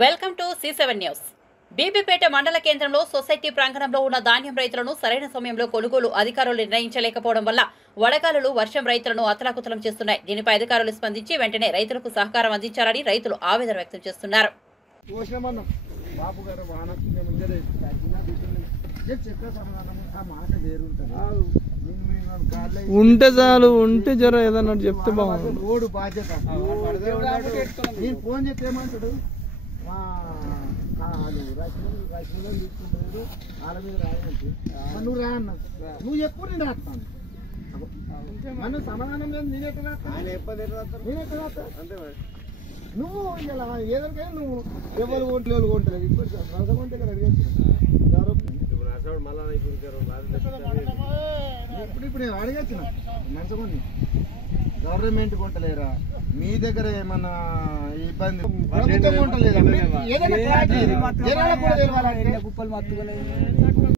Welcome to C7 news. Bibipet మండల కేంద్రంలో society ప్రాంగణంలో ఉన్న ధాన్యం రైతులను సరైన సమయంలో కొనుగోలు అధికారులు నిర్ణయించలేకపోవడం వల్ల వడగాలులు వర్షం రైతులను అతలాకుతలం చేస్తున్నాయి. దీనిపై అధికారులు స్పందించి వెంటనే రైతులకు సహకారం అందించాలని రైతులు ఆవేదన వ్యక్తం చేస్తున్నారు. ఉంటే చాలు, ఉంటే జర ఏదన్నా చెప్తే బాగుంది. రోడ్డు బాధ్యత నేను ఫోన్ చేస్తే ఏమంటాడు, తీసుకుంటారు వాళ్ళ మీద రాయంటే నువ్వు రా అన్న, నువ్వు ఎక్కువ నేను రాస్తాను. మన సమాధానం లేదు. నేనెక్కడ రాస్తా నువ్వు ఇలా ఏదైనా నువ్వు ఎవరు ఒంట్లో కొంటలేదు. ఇప్పుడు కొంటే ఇక్కడ ఇప్పుడు నేను అడిగచ్చిన నచ్చకొని గవర్నమెంట్ కొంటలేరా, మీ దగ్గర ఏమన్నా ఇబ్బంది కొంటలేదా, ఏదైనా